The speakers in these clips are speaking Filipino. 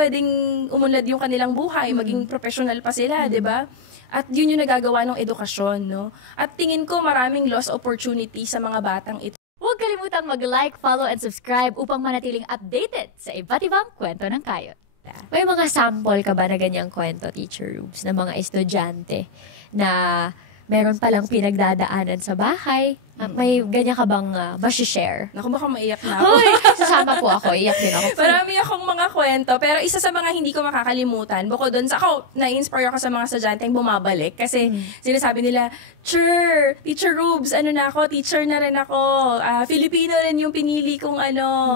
pwedeng umunlad yung kanilang buhay, maging professional pa sila, 'di ba? At yun yung nagagawa ng edukasyon, no? At tingin ko maraming lost opportunity sa mga batang ito. Huwag kalimutang mag-like, follow, and subscribe upang manatiling updated sa iba't ibang kwento ng Kayot. May mga sample ka ba na ganyang kwento, Teacher Rubes, ng mga estudyante na meron palang pinagdadaanan sa bahay? May ganyan ka bang share? Naku, baka maiyak na ako. Hoy, sasama po ako. Iyak din ako. Marami akong mga kwento, pero isa sa mga hindi ko makakalimutan, bukod doon sa ako, na-inspire ako sa mga estudyanteng bumabalik kasi sinasabi nila, Teacher Rubes, teacher na rin ako. Filipino rin yung pinili kong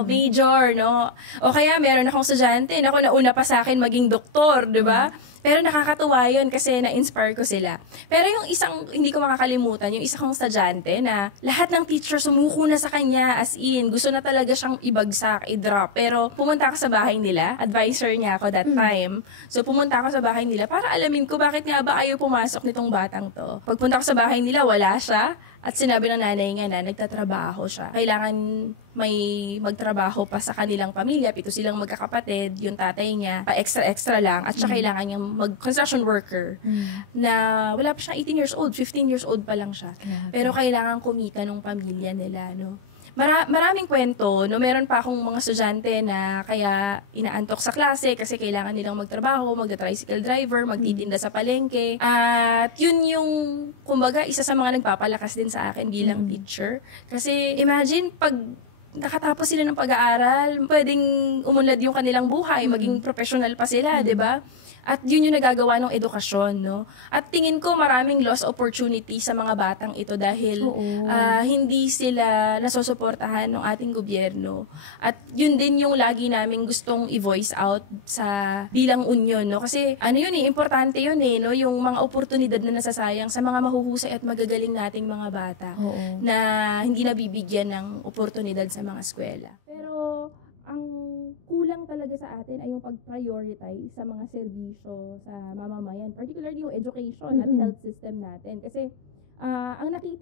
major, no? O kaya meron akong estudyante, nauna pa sa akin maging doktor, di ba? Pero nakakatuwa yun kasi na-inspire ko sila. Pero yung isang, hindi ko makakalimutan, yung isa kong estudyante na lahat ng teacher sumuko na sa kanya, as in, gusto na talaga siyang ibagsak, i-drop. Pero pumunta ako sa bahay nila, advisor niya ako that time. So pumunta ako sa bahay nila para alamin ko bakit nga ba ayaw pumasok nitong batang to. Pagpunta ko sa bahay nila, wala siya. At sinabi ng nanay niya na nagtatrabaho siya. Kailangan may magtrabaho pa sa kanilang pamilya. 7 silang magkakapatid. Yung tatay niya, pa-extra-extra lang. At siya kailangan niyang mag-construction worker. Na wala pa siya 18 years old, 15 years old pa lang siya. Pero kailangan kumita ng pamilya nila, no? Maraming kwento, no? Meron pa akong mga estudyante na kaya inaantok sa klase kasi kailangan nilang magtrabaho, magda-tricycle driver, magtitinda sa palengke. At yun yung, kumbaga, isa sa mga nagpapalakas din sa akin bilang teacher. Kasi imagine, pag nakatapos sila ng pag-aaral, pwedeng umunlad yung kanilang buhay, maging professional pa sila, 'di ba? At yun yung nagagawa ng edukasyon, no? At tingin ko maraming lost opportunity sa mga batang ito dahil hindi sila nasusuportahan ng ating gobyerno. At yun din yung lagi namin gustong i-voice out sa bilang union, no? Kasi importante yun no? Yung mga oportunidad na nasasayang sa mga mahuhusay at magagaling nating mga bata na hindi nabibigyan ng oportunidad sa mga eskwela. Pero ang kulang talaga sa atin ay yung pag-prioritize sa mga serbisyo sa mamamayan, particularly yung education at health system natin. Kasi ang nakita